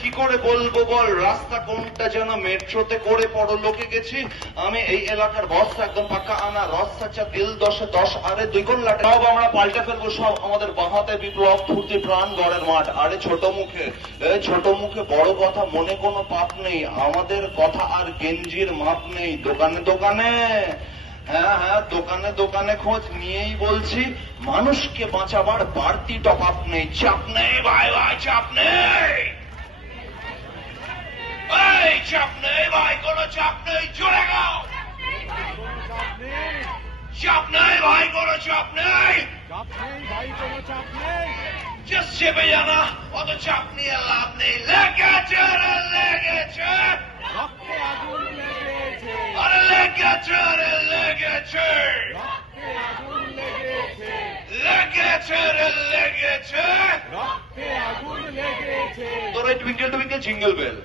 কি করে বলবো বল, রাস্তা কোনটা যেন মেট্রোতে করে পরলোকে গেছি আমি। এই এলাকার বস একদম পাক্কা আনা রস আচ্ছা দিল 10-10 আরে 2 কোন লাটে সব আমরা পাল্টে ফেলবো সব। আমাদের বাহাতে বিপ্লব ফুর্তি প্রাণ গড়ের মাঠ। আরে ছোট মুখে বড় কথা মনে কোনো পাপ নেই। আমাদের কথা আর গেঞ্জির মাপ নেই। দোকানে দোকানে হ্যাঁ দোকানে দোকানে খোঁজ নিয়েই বলছি, মানুষকে বাঁচাবার বাড়তি টপ আপ নেই। চাপ নেই ভাই চাপ নেই। চাপ নেই ভাই, কোনো চাপ নেই। জোরে গাও। চাপ নেই ভাই, কোনো চাপ নেই। জাস্ট চেপে জানা, অত চাপ নিয়ে লাভ নেই। লেগেছে রে লেগেছে, আরে লেগেছে রে লেগেছে, লেগেছে রে লেগেছে। তোর এই টুইঙ্কেল টুইঙ্কেল জিঙ্গল বেল।